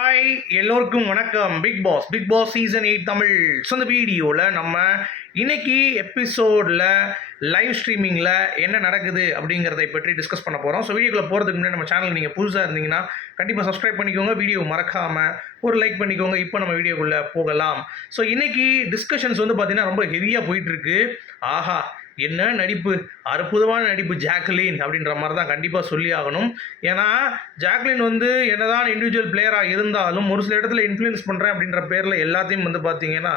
Hi எல்லோருக்கும் வணக்கம். Bigg Boss season 8 Tamil. So இந்த வீடியோவில் நம்ம இன்னைக்கு எபிசோடில் லைவ் ஸ்ட்ரீமிங்கில் என்ன நடக்குது அப்படிங்கிறதை பற்றி டிஸ்கஸ் பண்ண போகிறோம். ஸோ வீடியோக்குள்ளே போகிறதுக்கு முன்னாடி நம்ம சேனல் நீங்கள் புதுசாக இருந்தீங்கன்னா கண்டிப்பாக சப்ஸ்கிரைப் பண்ணிக்கோங்க, வீடியோ மறக்காமல் ஒரு லைக் பண்ணிக்கோங்க. இப்போ நம்ம வீடியோக்குள்ளே போகலாம். ஸோ இன்றைக்கி டிஸ்கஷன்ஸ் வந்து பார்த்திங்கன்னா ரொம்ப ஹெவியாக போயிட்டுருக்கு. ஆஹா, என்ன நடிப்பு, அற்புதமான நடிப்பு ஜாக்லின் அப்படின்ற மாதிரி தான் கண்டிப்பாக சொல்லி ஆகணும். ஏன்னா ஜாக்லின் வந்து என்னதான் இண்டிவிஜுவல் பிளேயராக இருந்தாலும் ஒரு சில இடத்துல இன்ஃப்ளூயன்ஸ் பண்ணுறேன் அப்படின்ற பேரில் எல்லாத்தையும் வந்து பார்த்திங்கன்னா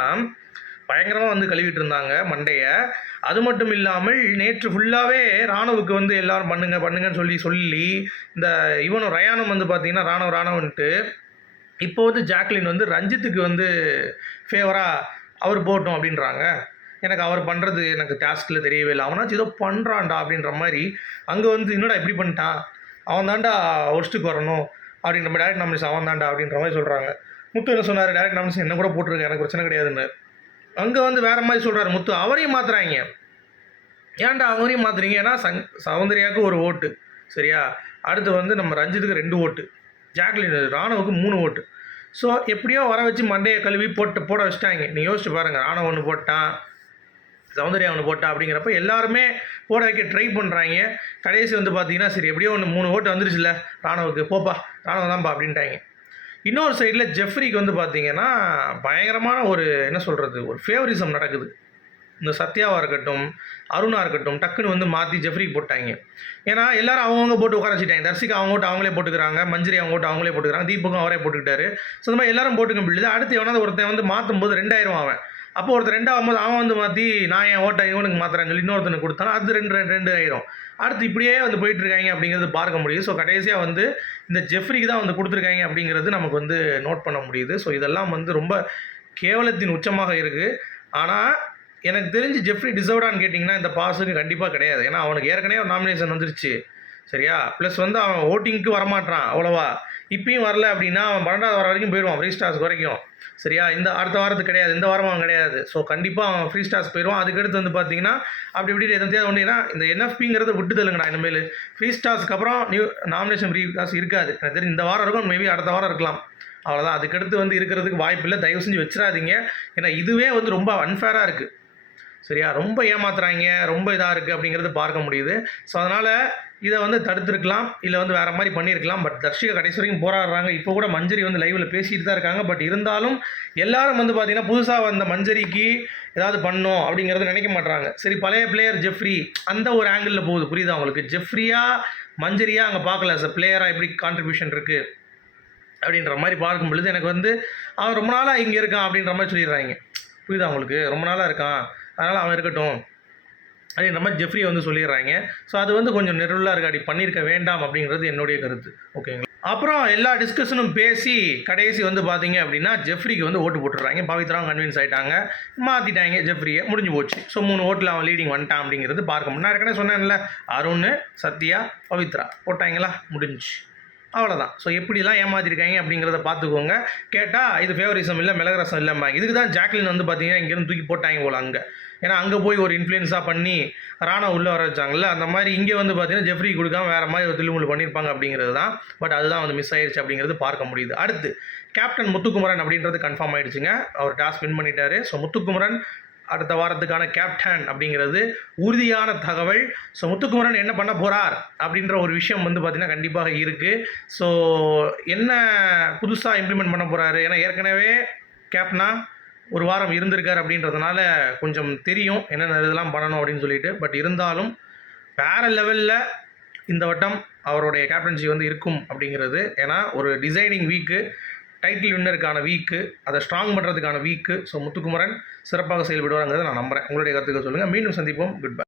பயங்கரமாக வந்து கழுவிட்டு இருந்தாங்க மண்டையை. அது மட்டும் இல்லாமல் நேற்று ஃபுல்லாகவே ராணுவுக்கு வந்து எல்லோரும் பண்ணுங்கன்னு சொல்லி இந்த இவனும் ரயானும் வந்து பார்த்திங்கன்னா ராணுவன்ட்டு இப்போ வந்து ஜாக்லின் வந்து ரஞ்சித்துக்கு வந்து ஃபேவராக அவர் போட்டோம் அப்படின்றாங்க. எனக்கு அவர் பண்ணுறது எனக்கு டாஸ்கில் தெரியவே இல்லை. அவனாச்சும் ஏதோ பண்ணுறான்டா அப்படின்ற மாதிரி அங்கே வந்து என்னடா இப்படி பண்ணிட்டான், அவன் தாண்டா ஒர்ஸ்ட்டுக்கு வரணும் அப்படின்ற மாதிரி டேரக்ட் நாமினேஷன் அவன் தாண்டா அப்படின்ற மாதிரி சொல்கிறாங்க. முத்து என்ன சொன்னார், டேரக்ட் நாமினேஷன் என்ன கூட போட்டிருக்கேன், எனக்கு பிரச்சனை கிடையாதுன்னு. அங்கே வந்து வேறு மாதிரி சொல்கிறாரு முத்து. அவரையும் மாற்றுறாங்க. ஏன்டா அவரையும் மாற்றுறீங்க? ஏன்னா சௌந்தர்யாவுக்கு ஒரு ஓட்டு, சரியா? அடுத்து வந்து நம்ம ரஞ்சித்துக்கு 2 ஓட்டு, ஜாக்லின் ராணுவுக்கு 3 ஓட்டு. ஸோ எப்படியோ வர வச்சு மண்டையை கழுவி போட வச்சுட்டாங்க. நீங்கள் யோசிச்சு பாருங்கள், ராணுவ ஒன்று போட்டான், சௌந்தர்யா ஒன்று போட்டா அப்படிங்கிறப்ப எல்லாருமே போட வைக்க ட்ரை பண்ணுறாங்க. கடைசி வந்து பார்த்தீங்கன்னா சரி எப்படியோ ஒன்று 3 ஓட்டு வந்துருச்சுல்ல ராணுவுக்கு, போப்பா ராணுவம் தான்ப்பா அப்படின்ட்டாங்க. இன்னொரு சைடில் ஜெஃப்ரிக்கு வந்து பார்த்தீங்கன்னா பயங்கரமான ஒரு என்ன சொல்கிறது, ஒரு ஃபேவரிசம் நடக்குது. இந்த சத்யாவாக இருக்கட்டும், அருணாக இருக்கட்டும், டக்குன்னு வந்து மாற்றி ஜெஃப்ரிக்கு போட்டாங்க. ஏன்னா எல்லாரும் அவங்கவுங்க போட்டு உட்கார வச்சுட்டாங்க. தர்சிகா அவங்க ஓட்டு அவங்களே போட்டுக்கிறாங்க, மஞ்சரி அவங்க ஓட்டு அவங்களே போட்டுக்கிறாங்க, தீபக்கும் அவரே போட்டுக்கிட்டாரு. ஸோ இந்த மாதிரி எல்லாரும் போட்டுக்க முடியுது. அடுத்து எவனாவது ஒருத்தன் வந்து மாற்றும் போது 2000 அவன், அப்போ ஒருத்தர் 2 ஆகும்போது அவன் வந்து மாற்றி நான் என் ஓட்டை இவனுக்கு மாத்திரன்னு சொல்லி இன்னொருத்தனுக்கு கொடுத்தானா அது 2 அடுத்து இப்படியே வந்து போயிட்டுருக்காங்க அப்படிங்கிறது பார்க்க முடியுது. ஸோ கடைசியாக வந்து இந்த ஜெஃப்ரிக்கு தான் வந்து கொடுத்துருக்காங்க அப்படிங்கிறது நமக்கு வந்து நோட் பண்ண முடியுது. ஸோ இதெல்லாம் வந்து ரொம்ப கேவலத்தின் உச்சமாக இருக்குது. ஆனால் எனக்கு தெரிஞ்சு ஜெஃப்ரி டிசர்வ்டான்னு கேட்டிங்கன்னா இந்த பாஸுக்கு கண்டிப்பாக கிடையாது. ஏன்னா அவனுக்கு ஏற்கனவே ஒரு நாமினேஷன் வந்துருச்சு, சரியா? ப்ளஸ் வந்து அவன் ஓட்டிங்க்கு வரமாட்டான் அவ்வளோவா. இப்பயும் வரல அப்படின்னா அவன் 12வது வாரம் வரைக்கும் போயிடுவான், ஃப்ரீ ஸ்டார்ஸ் வரைக்கும், சரியா? இந்த அடுத்த வாரத்துக்கு கிடையாது, இந்த வாரம் அவன் கிடையாது. ஸோ கண்டிப்பாக அவன் ஃப்ரீ ஸ்டார்ஸ் போயிடுவான். அதுக்கடுத்து வந்து பார்த்தீங்கன்னா அப்படி இப்படி எதாவது ஒன்றுனா இந்த என்எஃபிங்கிறத விட்டு தள்ளுங்கடா. இனிமேல் ஃப்ரீ ஸ்டார்ஸ்க்கு அப்புறம் நாமினேஷன் ஃப்ரீ ஸ்டார்ஸ் இருக்காது. எனக்கு தெரியும் இந்த வாரம் இருக்கும், மேபி அடுத்த வாரம் இருக்கலாம், அவ்வளோதான். அதுக்கடுத்து வந்து இருக்கிறதுக்கு வாய்ப்பு இல்லை. தயவு செஞ்சு வச்சிடாதீங்க. ஏன்னா இதுவே வந்து ரொம்ப அன்ஃபேராக இருக்குது, சரியா? ரொம்ப ஏமாத்துறாங்க, ரொம்ப இதாக இருக்குது அப்படிங்கிறது பார்க்க முடியுது. ஸோ அதனால் இதை வந்து தடுத்துருக்கலாம், இல்லை வந்து வேறு மாதிரி பண்ணியிருக்கலாம். பட் தர்ஷிகா கடைசி வரைக்கும் போராடுறாங்க. இப்போ கூட மஞ்சரி வந்து லைவில் பேசிகிட்டு தான் இருக்காங்க. பட் இருந்தாலும் எல்லாரும் வந்து பார்த்திங்கன்னா புதுசாக வந்த மஞ்சரிக்கு ஏதாவது பண்ணோம் அப்படிங்கிறத நினைக்க மாட்டாங்க. சரி, பழைய பிளேயர் ஜெஃப்ரி அந்த ஒரு ஆங்கிளில் போகுது, புரியுதா அவங்களுக்கு? ஜெஃப்ரியா மஞ்சரியா அங்கே பார்க்கல, சார் பிளேயராக எப்படி கான்ட்ரிபியூஷன் இருக்குது அப்படின்ற மாதிரி பார்க்கும் பொழுது எனக்கு வந்து அவன் ரொம்ப நாளாக இங்கே இருக்கான் அப்படின்ற மாதிரி சொல்லிடுறாங்க. புரியுதா அவங்களுக்கு? ரொம்ப நாளாக இருக்கான், அதனால் அவன் இருக்கட்டும் அப்படின்ற மாதிரி ஜெஃப்ரியை வந்து சொல்லிடுறாங்க. ஸோ அது வந்து கொஞ்சம் நெருளாக இருக்குது, அப்படி பண்ணியிருக்க வேண்டாம் அப்படிங்கிறது என்னுடைய கருத்து, ஓகேங்களா? அப்புறம் எல்லா டிஸ்கஷனும் பேசி கடைசி வந்து பார்த்தீங்க அப்படின்னா ஜெஃப்ரிக்கு வந்து ஓட்டு போட்டுடுறாங்க. பவித்ராவும் கன்வின்ஸ் ஆகிட்டாங்க, மாற்றிட்டாங்க ஜெஃப்ரியை, முடிஞ்சு போச்சு. ஸோ 3 ஓட்டில் அவன் லீடிங் வந்துட்டான் அப்படிங்கிறது பார்க்க முடியும். நான் ஏற்கனவே சொன்னேன்ல, அருண், சத்யா, பவித்ரா போட்டாங்களா, முடிஞ்சு, அவ்வளோதான். ஸோ எப்படிலாம் ஏமாற்றிருக்காங்க அப்படிங்கிறத பார்த்துக்கோங்க. கேட்டால் இது ஃபேவரிசம் இல்லை, மிளகரசம் இல்லைம்பாங்க. இதுக்கு தான் ஜாக்லின் வந்து பார்த்தீங்கன்னா இங்கேருந்து தூக்கி போட்டாங்க போல் அங்கே. ஏன்னா அங்கே போய் ஒரு இன்ஃப்ளூயன்ஸாக பண்ணி ராணா உள்ளே வர வச்சாங்கல்ல, அந்த மாதிரி இங்கே வந்து பார்த்தீங்கன்னா ஜெஃப்ரி கொடுக்காம வேறு மாதிரி ஒரு தில்லுமுள்ளு பண்ணியிருப்பாங்க அப்படிங்கிறது தான். பட் அதுதான் வந்து மிஸ் ஆயிடுச்சு அப்படிங்கிறது பார்க்க முடியுது. அடுத்து கேப்டன் முத்துக்குமரன் அப்படின்றது கன்ஃபார்ம் ஆகிடுச்சுங்க. அவர் டாஸ் வின் பண்ணிட்டாரு. ஸோ முத்துக்குமரன் அடுத்த வாரத்துக்கான கேப்டன் அப்படிங்கிறது உறுதியான தகவல். ஸோ முத்துக்குமரன் என்ன பண்ண போகிறார் அப்படின்ற ஒரு விஷயம் வந்து பார்த்திங்கன்னா கண்டிப்பாக இருக்குது. ஸோ என்ன புதுசாக இம்ப்ளிமெண்ட் பண்ண போகிறாரு? ஏன்னா ஏற்கனவே கேப்டனாக ஒரு வாரம் இருந்திருக்கார் அப்படின்றதுனால கொஞ்சம் தெரியும் என்னென்ன இதெல்லாம் பண்ணணும் அப்படின்னு சொல்லிட்டு. பட் இருந்தாலும் வேறு லெவலில் இந்த வட்டம் அவருடைய கேப்டன்சி வந்து இருக்கும் அப்படிங்கிறது. ஏன்னா ஒரு டிசைனிங் வீக்கு, டைட்டில் வின்னருக்கான வீக்கு, அதை ஸ்ட்ராங் பண்ணுறதுக்கான வீக்கு. ஸோ முத்துக்குமரன் சிறப்பாக செயல்படுவாருங்கிறத நான் நம்புகிறேன். உங்களுடைய கருத்துக்கள் சொல்லுங்கள். மீண்டும் சந்திப்போம். Good bye.